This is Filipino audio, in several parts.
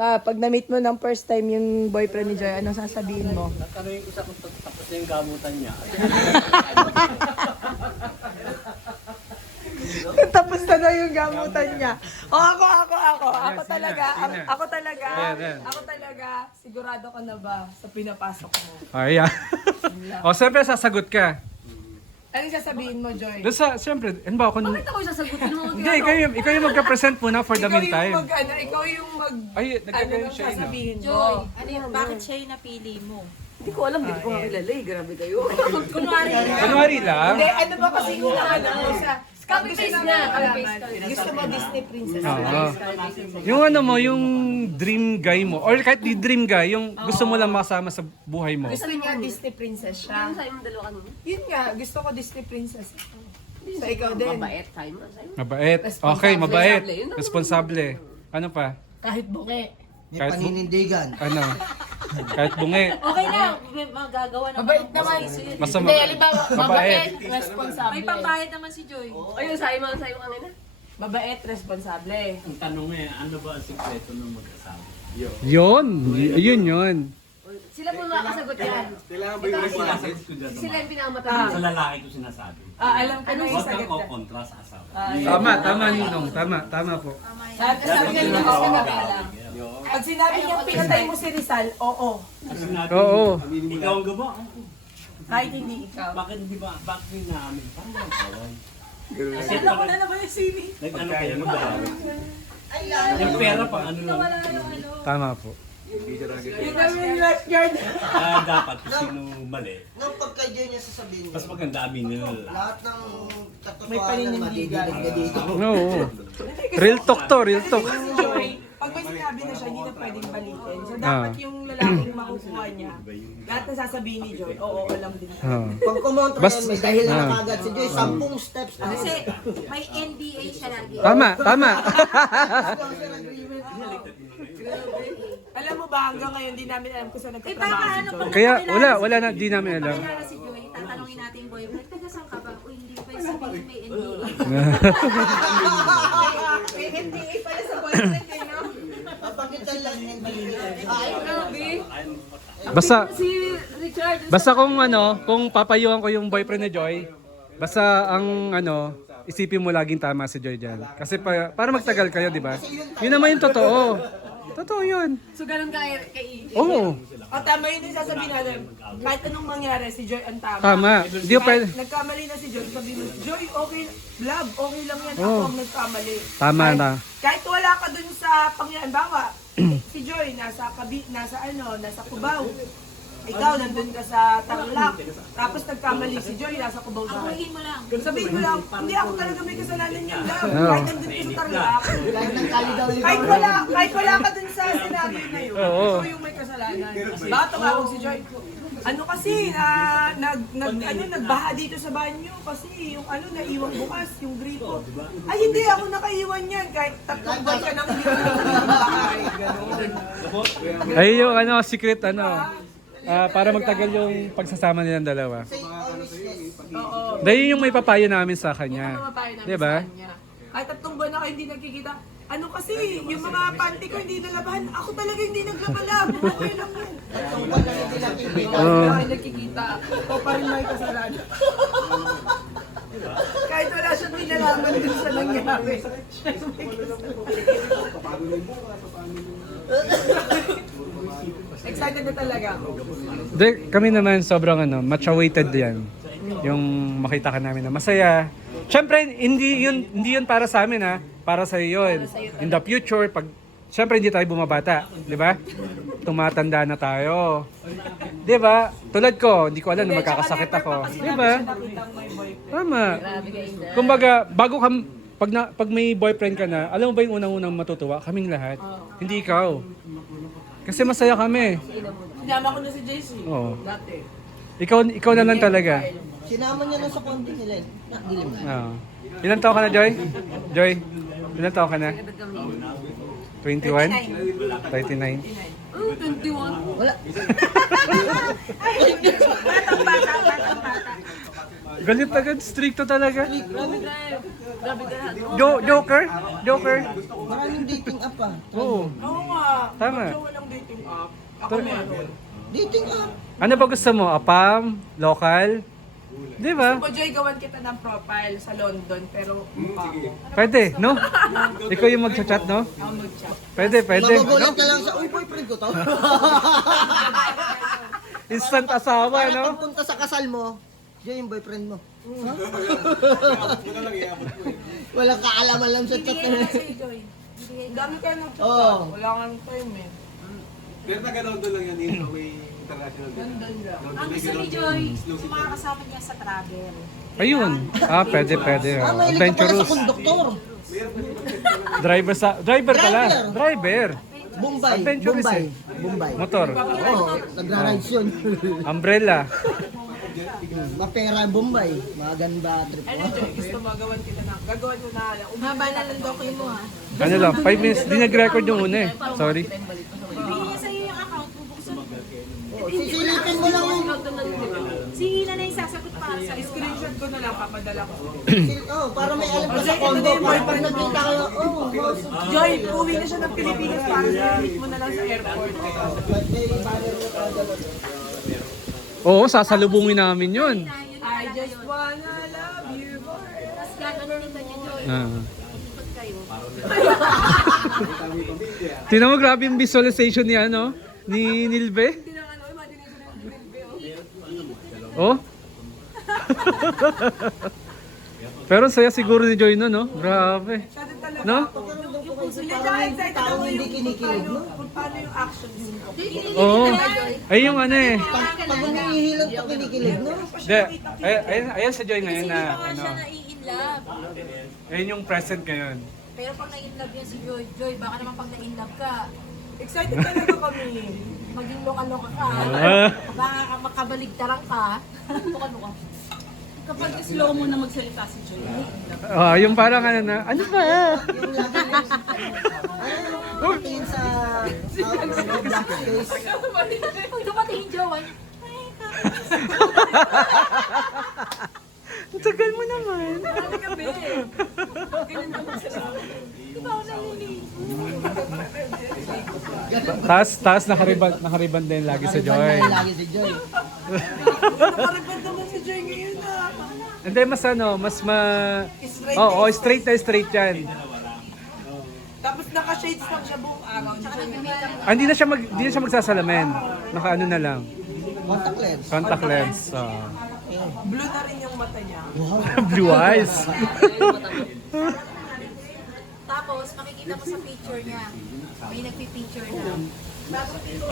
Pag na-meet mo ng first time yung boyfriend ni Joy, anong sasabihin mo? Natanungin ko sa kung tapos na yung gamutan niya. Tapos na daw yung gamutan niya. Ako talaga, sigurado ka na ba sa pinapasok mo? Ayan. O, siyempre sasagot ka. Anong sasabihin mo, Joy? Doon sa, siyempre, ano ba ako? Bakit ako sasagutin mo? Hindi, ikaw yung magka-present muna for the meantime. Ikaw yung mag... Ay, nagkakaroon Ano siya, no? sasabihin mo? Joy, ano yun? Bakit siya yung napili mo? Hindi ko alam, hindi ko nga kilala eh. Grabe kayo. Kunwari Kunwari lang. Hindi, ano ba kasi yung ano mo sa... Copy paste na. Copy paste. Gusto mo Disney princess. Oo. Yung ano mo, yung dream guy mo, or kahit di dream guy, yung gusto mo lang makasama sa buhay mo. Gusto niya Disney princess siya. Ano sa'yo yung dalawa kanina? Yun nga, gusto ko Disney princess. So ikaw din. Mabait, sa'yo mo. Sa'yo. Mabait. Okay, mabait. Responsable. Ano pa? Kahit bungi. May Kahit bu- paninindigan. Ano? Kahit bungi. Okay na. May magagawa naman. Mabait naman. Basta Hindi, halimbawa, mabait. mabait, responsable. May pambayad naman si Joy. Ayun, sa'yo mo kanina. Mabait, responsable. Ang tanong eh, ano ba ang sikreto ng mag-asawa? Yun. Yun. Sila po makasagot yan. Sinasagot ko dyan Sila naman. yung pinakamatanda. Sa lalaki ko sinasabi. Alam ko na yung Huwag kang sagot na. kukontra sa asawa. Tama, Ninong. Tama po. Sabi niya yung ako na alam. Pag sinabi niya pinatay mo si Rizal, oo. Kasi natin, Oo. ikaw ang gaba. Kahit hindi ikaw. Bakit di ba, bakit hindi namin? Parang ang away. Kasi Alam ko na naman yung CV. nag-ano kayo, mag-away. Yung pera pang ano lang. Tama po. Yun naman yung lifeguard. Dapat kung sino mali. Nang pagka-dyan niya sasabihin niya, Mas maganda aminin nila. lahat ng May katotohanan paninindigan. madidinig na dito. Oo. Real talk to, real talk. Kasi si Joy, pag may sinabi na siya, hindi na pwedeng balikin. So dapat yung lalaking makukuha niya, lahat na sasabihin ni Joy, oo, alam din siya. Oo. Pag kumontra Bas- yan, may dahil na Ah. kagad si Joy, 10 steps na. Kasi may NDA siya lagi. Tama. Alam mo ba, hanggang ngayon, di namin alam kung saan Eh baka nagkatrabaho si ano Joy. pag Kaya nakakilala wala na, di namin alam. Nakilala si Joy, tatanungin natin yung boyfriend, taga saan ka ba? Uy, hindi pa yung sabihin may NDA. May NDA pala sa boyfriend eh, no? Napagitan lang yung Basta kung papayuhan ko yung boyfriend ni Joy, basta ang isipin mo laging tama si Joy dyan. Kasi para magtagal kayo, di ba? Yun naman yung totoo. Totoo yun. So, ganun ka kay Oo. O tama yun yung sasabihin natin. Kahit anong mangyari, si Joy ang tama. Tama. Hindi ko Kahit pwede. nagkamali na si Joy, sabihin mo, Joy, okay, love, okay lang yan. Ako Oo. ang nagkamali. Tama kahit, na. Kahit wala ka dun sa pangyayari, bawa, si Joy, nasa Cubao. Ikaw, nandun ka sa Tarlac. Tapos nagkamali si Joy, nasa Cubao siya. Sabihin mo lang. Sabihin mo lang, hindi ako talaga may kasalanan yan, love. Oo. Kahit nandun ka sa Tarlac. Kahit wala ka dun sa scenario na yun. Oo. Ikaw yung may kasalanan. Bakit tumawag si Joy? Ano kasi, nagbaha dito sa banyo kasi yung naiwan bukas, yung gripo. Ay, hindi ako nakaiwan yan. Kahit 3 buwan ka nang iwan. Ay yung secret para magtagal yung pagsasama nilang dalawa. Oo. Dahil yung may papayo namin sa kanya. Mapapayo namin Di ba? sa kanya. Kahit 3 buwan na kayo hindi nagkikita. Ano kasi, yung mga panty ko hindi nalabahan. Ako talaga hindi naglabalab. Okay lang yun. Oo. Wala kayo nagkikita. O pa rin may kasalanan. Kahit wala siyang pinalaman dun sa nangyari. Excited na talaga ako. Kami naman sobrang matcha-weighted yan. Yung makita ka namin na masaya. Siyempre, hindi yun para sa amin para sa iyo yun. In the future, siyempre hindi tayo bumabata, di ba? Tumatanda na tayo. Di ba? Tulad ko, hindi ko alam na magkakasakit ako. Di ba? Tama. Kumbaga, pag may boyfriend ka na, alam mo ba yung unang-unang matutuwa? Kaming lahat. Hindi ikaw. Kasi masaya kami. Sinama ko na si JC. Oo. Dati. Ikaw na lang talaga. Sinama niya na sa konti nila. Dilim na. Oo. Ilan taon ka na, Joy? Joy, ilan taon ka na? 21? 39? 21. Wala. Galit agad, stricto talaga. Grabe ka. Joker? Maraming dating app ah. Oo. Oo nga. Tama. Ba't walang dating app? Ako meron. Dating app. Ano ba gusto mo? Apam? Local? Di ba? Gusto ko, Joy, gawan kita ng profile sa London, pero mukha ko. Pwede, no? Ikaw yung magchat-chat, no? Ako mag-chat. Pwede, pwede. Magugulat No? ka lang sa, uy, boyfriend ko to. Instant asawa, Kaya no? pagpunta sa kasal mo, yun yung boyfriend mo. Walang kaalaman lang sa chat. Bibigyan na sa'yo, Joy. Ang dami kayo nag-chat. Oo. Wala kang time eh. Pero taga-London lang yan, yung away international. London lang. Ang gusto ni Joy, yung mga kasama niya sa travel. Ayun. Pwede, pwede. Ah, mahilig ka pala sa Adventurous. konduktor. Driver pala. Driver. Bombay. Adventurous Bombay. eh. Bombay. Motor. Oo, nagra-rides yun. Umbrella. Mapera ang Bombay. Maganda trip Ano, mo. Joy, gusto mo gawan kita ng, gagawan mo na lang. Haba na lang daw kayo mo ha. Ano lang, 5 minutes. Di nag-record yung una eh. Sorry. Bibigyan niya sa'yo yung account, bubuksan mo. Sisilipin mo lang yung... Si Hina na yung sasagot para sa'yo. Screenshot ko na lang, papadala ko. Oh, para may alam ka sa condo. Para pag nagkita kayo, oh, boss. Joy, uwi na siya ng Pilipinas para sa meet mo na lang sa airport. May banner na tayo. Oo, sasalubungin namin yun. I just wanna love you more. Tapos gagawin niya Joy. Ah. Ikot kayo. Tingnan mo, grabe yung visualization ni ano, ni Nilbe. Oh? Pero saya siguro ni Joy no? Grabe. No? Hindi, tsaka excited ako Taong hindi yung kinikilig, no? kung paano yung actions mo. Oo. Ay yung ano eh. Pag umihilang to kinikilig, no? De, ayan sa Joy ngayon Hindi na pa nga ano. siya na-in-love. Ayun yung present ngayon. Pero pag na-in-love yan si Joy, Joy, baka naman pag na-in-love ka, Excited talaga kami. maging loka-loka ka. Ah. Baka makabaligtaran ka. Loka-loka. Kapag slow mo na magsalita si Joy. Yung parang ano na, ano ba? Yung lagi tingin sa black face. Uy, dumating yung Joy. Ang tagal mo naman. Taas nakariban din lagi sa Joy. Lagi si Joy. Nakaripad naman si Joy ngayon ah. Hindi, mas ano, mas Straight Oo, straight na straight yan. Tapos naka-shades lang siya buong araw. Hindi na siya magsasalamin. Naka ano na lang. Contact lens. Contact lens. Blue na rin yung mata niya. Blue eyes. Tapos, makikita mo sa picture niya. May nagpi-picture na.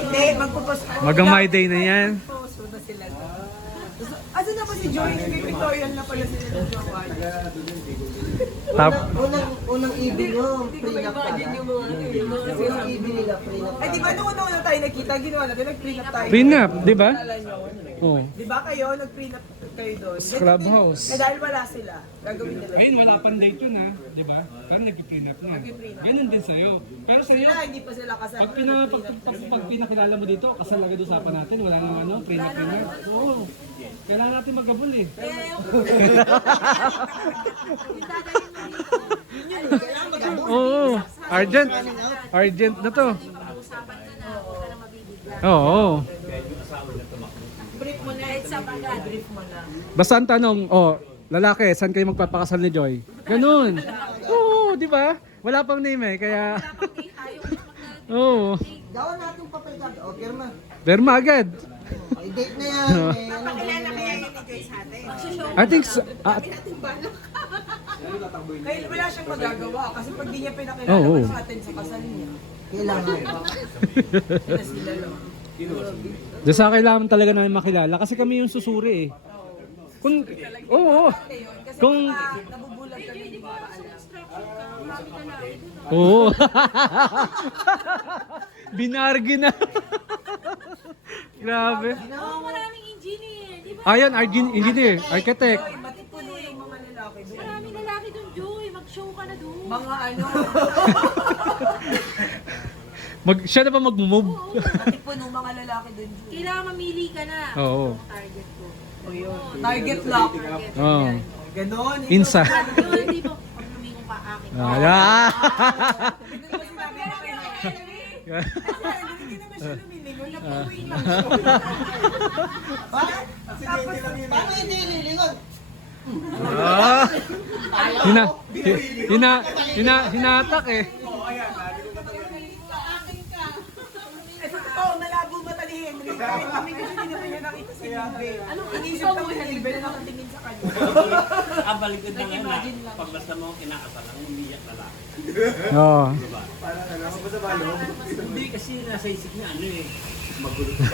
Hindi, magpupost. Magang my day na yan. Post na sila. Asa na ba si Joy? Nag-Victorian na pala sila ng jowa. Unang ibig mo, prenup ka. Unang ibig nila, prenup ka. Ay, di ba nung una tayo nakita, ginawa natin, nag-prenup tayo. Prenup, di ba? Alala niyo? Oo. Di ba kayo, nag-prenup kayo doon? Sa clubhouse. Eh, dahil wala sila, gagawin nila. Ayun, wala pang date yun ha. Di ba? Pero nag-prenup na. Ganun din sa'yo. Pero sa'yo, Sila, hindi pa sila kasal. pag pinakilala mo dito, kasal agad usapan natin. Wala nang ano, prenup. Oo. Kailangan natin magkabul eh. Oo. Argent. Argent na to. Usapan ka na, huwag ka na mabibigla. Oo. Brief mo na, it's up agad. Brief mo na. Basta ang tanong, lalaki, saan kayo magpapakasal ni Joy? Ganun. Oo, di ba? Wala pang name eh, kaya... Oo. Gawa natin papel ka. O, pirma. Derma agad. May date na yan. May ano. Pakilala kaya yun ni Joy sa atin. I think, Kaya wala siyang magagawa kasi pag di niya pinakilala Oo. sa atin sa kasal niya, Kailangan. sila sila lang. di sa kailangan talaga namin makilala kasi kami yung susuri eh. Kung, oo. Kung, Nabubulag kami, di ba paalam? oo. Binargi na. Grabe. Oo, maraming engineer, di ba? Ayan, engineer, architect. Joy, matipuno yung mga lalaki doon. Maraming lalaki doon, Joy. Mag-show ka na doon. Mga ano, Siya na ba mag-move? matipuno mga lalaki doon. Joy. Kailangan mamili ka na. Oo. Target ko. O yun. Target lock. Oo. Ganon. Insa. Joy, di ba? Pag lumikong akin. Ah, yeah. Hindi naman siya lumilingon, napuwi lang siya. Paano hindi lilingon? Ah. Hinatak eh. Eh, sa totoo, malabo mata ni Henry. Kahit kami kasi hindi naman niya nakita si Libe. Inisip lang si Libe na nakatingin sa kanya. Ang balikod na nga na, pag basta mo kinakasal, ang umiyak na lang. Oo. Hindi kasi nasa isip niya, ano eh, magulo pa.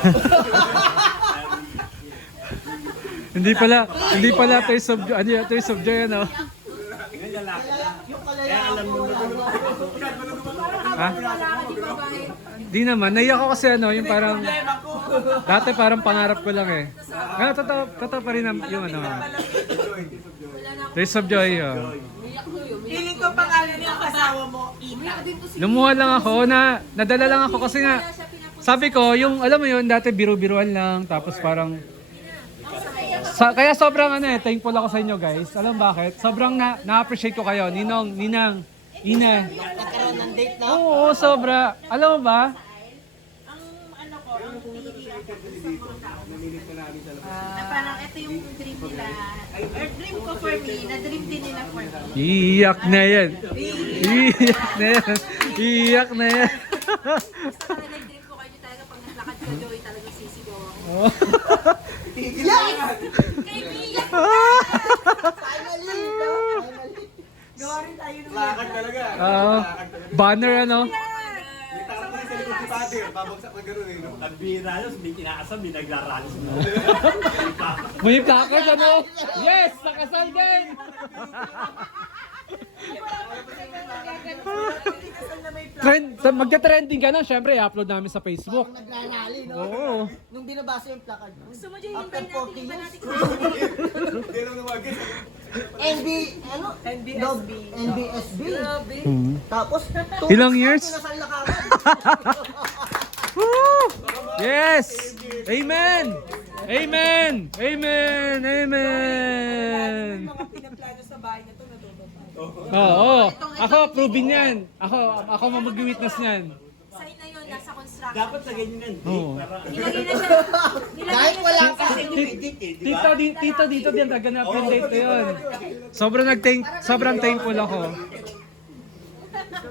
Hindi pala taste of joy, taste of joy, ano? Ngayon lalaki na. Yung Kaya kalayaan alam mo na Ha? Di naman, naiyak ako kasi ano, yung parang, dati parang pangarap ko lang eh. Ano, totoo pa rin yung ano, taste of joy, oh. Feeling ko pangalan niya kasawa mo, Ina. Lumuha lang ako, nadala lang ako kasi nga, sabi ko, yung, alam mo yun, dati biro-biruan lang, tapos parang, kaya sobrang ano eh, thankful ako sa inyo guys. Alam bakit? Sobrang na-appreciate ko kayo. Ninong, Ninang, Ina. nagkaroon ng date na. Oo, sobra. Alam mo ba? Na parang ito yung dream nila. Or dream ko for me, na dream din nila for me. Iyak na yan. Iyak na yan. Iyak na yan. Basta talaga dream ko kayo talaga pag naglakad ka, Joey, talaga sisigaw ako. Oh. Kaibigan! Finally! Gawa rin tayo ng Lakad talaga. Oo. Banner ano? May tao na sa likod si Father. Babagsak na gano'n eh. No? ang bihira yun, hindi kinakasal, hindi nagrarally sa mga. May placard ano? Yes! Nakasal din! Magka-trending ka na, syempre i-upload namin sa Facebook. Nagrarally, no? Oo. Nung binabasa yung placard. Gusto mo, Joey, After hintayin 40 natin, iba years. natin Hindi lang nawagin. NBSB. NBSB. Hmm. Tapos, Ilang years? Kinasal na kagad. Woo! Yes! Amen! Amen! Amen! Amen! mga pinaplano sa bahay na to, natutupad. Oo. Ako, proven yan. Ako mag-witness yan. Sign na yun, nasa construction. Dapat sa ganyan yan, Oo. para Nilagay na siya. Kahit wala ka. Tito, dito din, naganap yung date na yun. Sobrang thankful ako.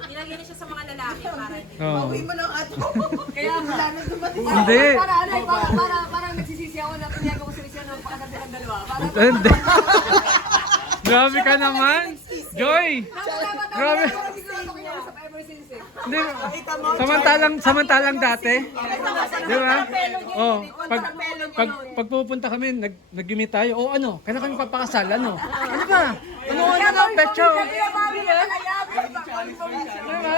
Nilagay na siya sa mga lalaki para Oo. Uwi mo ng ato. Kaya wala na dumating. Hindi. Parang nagsisisi ako na pinago ko sa Luciano pagkakasal ng dalawa. Hindi. Grabe ka naman. Joy! Grabe. Hindi. Samantalang dati. Di ba? Oh, pag pupunta kami, nag-gimit tayo. Oh, ano? Kailan kami papakasal? Ano? Ano ba? Ano, pecho? Diba?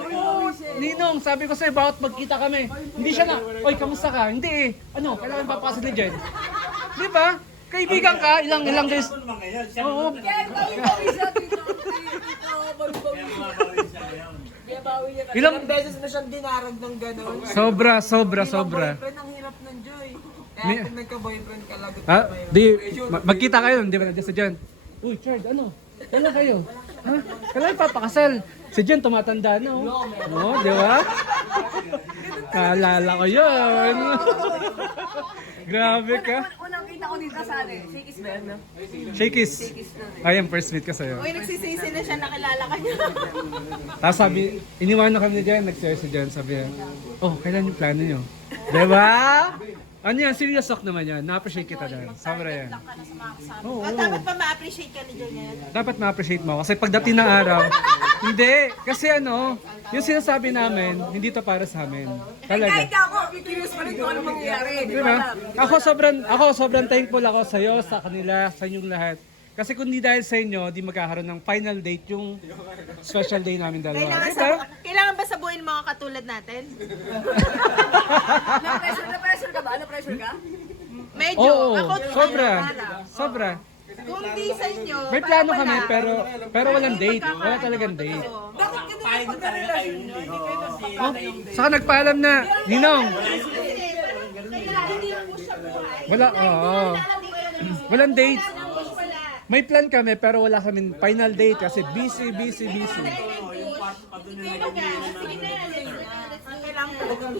Oo, Ninong, sabi ko sa'yo, bakit magkita kami? Hindi siya na, oy, kamusta ka? Hindi eh. Ano, kailangan papakasal ni Jen? Di ba? Kaibigan ka, ilang days. mga yan, siya Oo. Ilang Beses na siyang dinarag ng gano'n. Sobra. Boyfriend, ang hirap ng Joy. Kaya kung nagka-boyfriend ka, lagot Ha? ka ngayon. Di, magkita kayo, di ba? Nandiyan si Jen. Uy, Chard, ano? Kailan kayo? Ha? Kailan papakasal? Si Jen tumatanda na, oh. Oo, di ba? Kaalala ko yun. Grabe ka. Unang kita ko dito sa ano, Shakey's ba yan, no? Shakies. Ay, ang first meet ko sa'yo. Uy, nagsisisi na siya, nakilala ka niya. Tapos sabi, iniwan kami ni Jen, nag-share si Jen, sabi niya, oh, kailan yung plano nyo? Diba? Ano yan, serious talk naman yan, na-appreciate kita dyan. Sobra yan. Ka na sa mga kasama. Oo. Dapat pa ma-appreciate ka ni Joy ngayon. Dapat ma-appreciate mo kasi pagdating ng araw, hindi. Kasi ano, yung sinasabi namin, hindi to para sa amin. Talaga. Kahit ako, curious pa rin kung ano mangyayari. Di ba? Ako sobrang thankful ako sa iyo, sa kanila, sa inyong lahat. Kasi kung di dahil sa inyo, di magkakaroon ng final date yung special day namin dalawa. Di ba? Kailangan ba sabuhin mga katulad natin? Na-pressure ka ba? Na-pressure ka? Medyo. Oo, Ako, sobra. Kung di sa inyo, May plano kami pero walang date. Wala talagang date. Bakit ka Paano din talaga kayo yun eh. Kasi Oh, saka nagpaalam na, Ninong, wala, oo. Walang date. May plan kami pero wala kami final date kasi busy.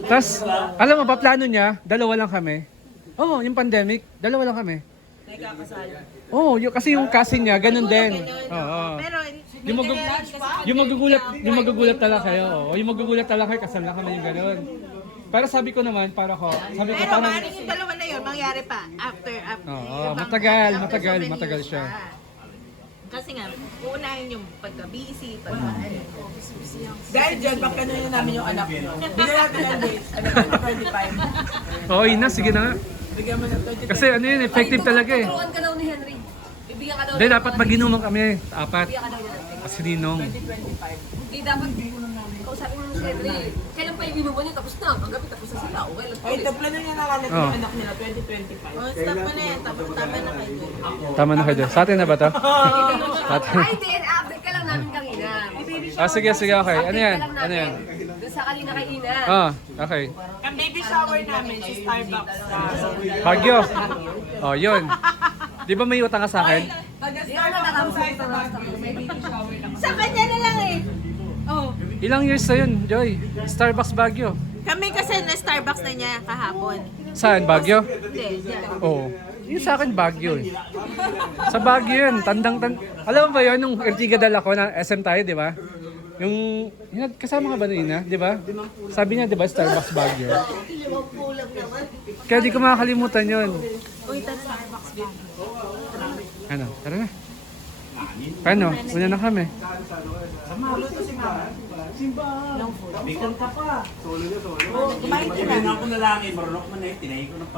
Tapos, alam mo ba, plano niya, dalawa lang kami. Oo, yung pandemic, dalawa lang kami. Oo, kasi yung cousin niya, ganun din. Oo. Pero, Yung magugulat talaga kayo. Oo, yung magugulat talaga kayo, kasal na kami yung ganun. Pero sabi ko naman, para ko, sabi ko pero parang, maaaring yung dalawa na yun, mangyari pa. After. Oo, Ibang- matagal, after matagal, so many matagal years siya. pa. Kasi nga, uunahin yung pagka-busy, pagka-ano. Dahil dyan, pagkanunin namin yung anak mo. Bigyan natin ng date. Ano ba, 25? Oo, na, sige na nga. Bigyan mo ng 25. Kasi ano yun, effective talaga eh. Turuan ka daw ni Henry. Ibigyan ka daw. Hindi, dapat mag-inuman kami. Apat. Ibigyan ka daw niya. Kasi ninong. Hindi dapat. Kausapin mo si Henry. Kailan pa inuman niya? Tapos na. Paggabi tapos na sila. Okay lang. Ay, plano niya na kalat Oh. yung anak nila, 2025. Oh, stop mo na yan. Tama na kayo dun. Tama na kayo doon. Sa atin na ba to? Sa atin. Ay, hindi. Update ka lang namin kanina. May baby shower. Ah, sige, okay. Ano yan? Update ka lang Ano yan? namin. Doon sa kanina kay Ina. Ah, okay. Ang baby shower namin sa Starbucks sa Bagyo. Oh, yun. Di ba may utang ka sa akin? Taga-Starbucks sa Baguio. May baby shower lang. Sa kanya na lang eh. Oh. Ilang years na yun, Joy? Starbucks Bagyo. Kami kasi na Starbucks na niya kahapon. Saan? Bagyo? Hindi, yan. Oo. Yung sa akin, Baguio eh. Sa Baguio yun, alam mo ba yun, nung Ertiga dala ko na SM tayo, di ba? Yung kasama ka ba na Ina, di ba? Sabi niya, di ba, Starbucks Baguio. Kaya di ko makakalimutan yun. Uy, tara Starbucks din. Ano, tara na. Paano? Una na kami. Solo niya, solo. Kumain ka na. Ako na lang, marunok man eh. Tinahi ko ng